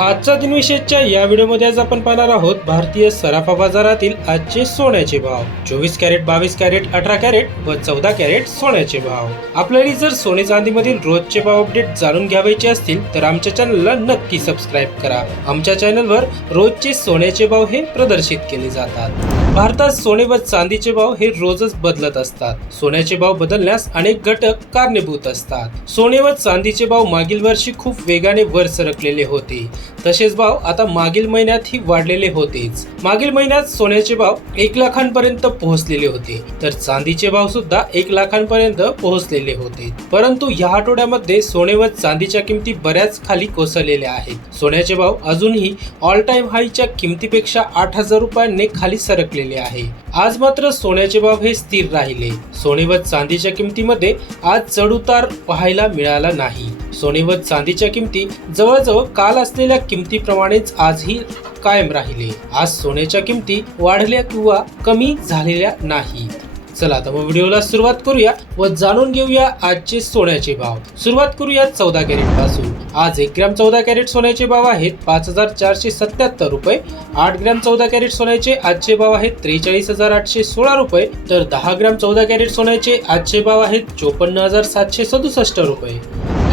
आजचा दिनविशेषच्या या व्हिडिओमध्ये आज आपण पाहणार आहोत भारतीय सराफा बाजारातील आजचे सोन्याचे भाव. चोवीस कॅरेट बावीस कॅरेट अठरा कॅरेट व चौदा कॅरेट सोन्याचे भाव. आपल्याला जर सोने चांदीमधील रोजचे भाव अपडेट जाणून घ्यावायचे असतील तर आमच्या चॅनलला नक्की सबस्क्राईब करा. आमच्या चॅनलवर रोजचे सोन्याचे भाव हे प्रदर्शित केले जातात. भारतात सोने व चांदीचे भाव हे रोजच बदलत असतात. सोन्याचे भाव बदलण्यास अनेक घटक कारणीभूत असतात. सोने व चांदीचे भाव मागील वर्षी खूप वेगाने वर सरकलेले होते. तसेच भाव आता मागील महिन्यातही वाढलेले होतेच. मागील महिन्यात सोन्याचे भाव एक लाखांपर्यंत पोहोचलेले होते. तर चांदीचे भाव सुद्धा एक लाखांपर्यंत पोहोचलेले होते. परंतु या आठवड्यामध्ये सोने व चांदीच्या किमती बऱ्याच खाली कोसळलेल्या आहेत. सोन्याचे भाव अजूनही ऑल टाइम हायच्या किमतीपेक्षा आठ हजार रुपयांनी खाली सरकले गेलेले आहे. आज मात्र सोन्याचे भाव हे स्थिर राहिले. सोने व चांदीच्या किमतीमध्ये आज चढउतार पाहायला मिळाला नाही. सोने व चांदीच्या किमती जवळजवळ काल असलेल्या किमतीप्रमाणेच आजही कायम राहिले. आज सोन्याच्या किमती वाढल्या किंवा कमी झालेल्या नाही. चला आता मग व्हिडिओला सुरुवात करूया व जाणून घेऊया आजचे सोन्याचे भाव. सुरुवात करूया चौदा कॅरेटपासून. आज एक ग्रॅम चौदा कॅरेट सोन्याचे भाव आहेत पाच हजार चारशे सत्याहत्तर रुपये. आठ ग्रॅम चौदा कॅरेट सोन्याचे आजचे भाव आहेत त्रेचाळीस हजार आठशे सोळा रुपये. तर दहा ग्रॅम चौदा कॅरेट सोन्याचे आजचे भाव आहेत चोपन्न हजार सातशे सदुसष्ट रुपये.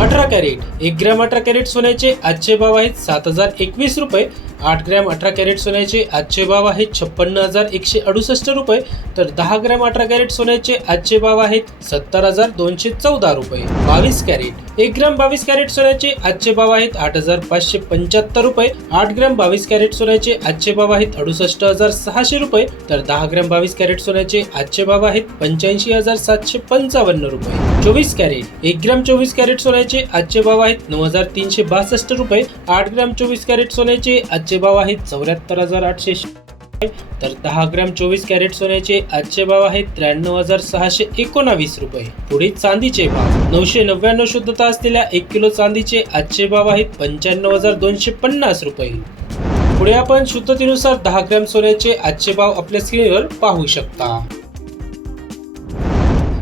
अठरा कॅरेट एक ग्रॅम अठरा कॅरेट सोन्याचे आजचे भाव आहेत सात हजार एकवीस रुपये. आठ ग्रॅम अठरा कॅरेट सोन्याचे आजचे भाव आहेत छप्पन्न हजार एकशे अडुसष्ट रुपये. तर दहा ग्रॅम अठरा कॅरेट सोन्याचे आजचे भाव आहेत सत्तर हजार दोनशे चौदा रुपये. बावीस कॅरेट एक ग्रॅम बावीस कॅरेट सोन्याचे आजचे भाव आहेत आठ हजार पाचशे पंच्याहत्तर रुपये. आठ ग्रॅम बावीस कॅरेट सोन्याचे आजचे भाव आहेत अडुसष्ट हजार सहाशे रुपये. तर दहा ग्रॅम बावीस कॅरेट सोन्याचे आजचे भाव आहेत पंच्याऐंशी हजार सातशे पंचावन्न रुपये. चोवीस कॅरेट एक ग्रॅम चोवीस कॅरेट सोन्याचे आजचे भाव आहेत नऊ हजार तीनशे बासष्ट रुपये. आठ ग्रॅम चोवीस कॅरेट सोन्याचे आजचे भाव आहेत चौऱ्याहत्तर हजार आठशे तर दहा ग्रॅम चोवीस कॅरेट सोन्याचे आजचे भाव आहेत त्र्याण्णव हजार सहाशे एकोणावीस रुपये. पुढे चांदीचे भाव. नऊशे नव्याण्णव शुद्धता असलेल्या एक किलो चांदीचे आजचे भाव आहेत पंच्याण्णव हजार दोनशे पन्नास रुपये. पुढे आपण शुद्धतेनुसार दहा ग्रॅम सोन्याचे आजचे भाव आपल्या स्क्रीनवर पाहू शकता.